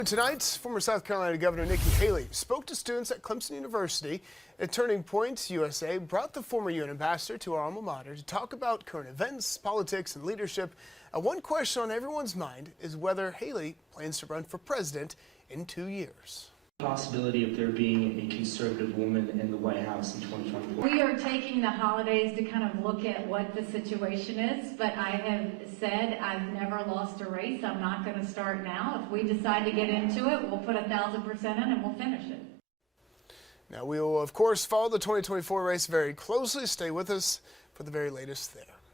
Tonight, former South Carolina Governor Nikki Haley spoke to students at Clemson University. At Turning Point USA brought the former UN ambassador to our alma mater to talk about current events, politics, and leadership. One question on everyone's mind is whether Haley plans to run for president in 2 years. Possibility of there being a conservative woman in the White House in 2024. We are taking the holidays to kind of look at what the situation is, but I have said I've never lost a race. I'm not going to start now. If we decide to get into it, we'll put 1,000% in and we'll finish it. Now, we will, of course, follow the 2024 race very closely. Stay with us for the very latest there.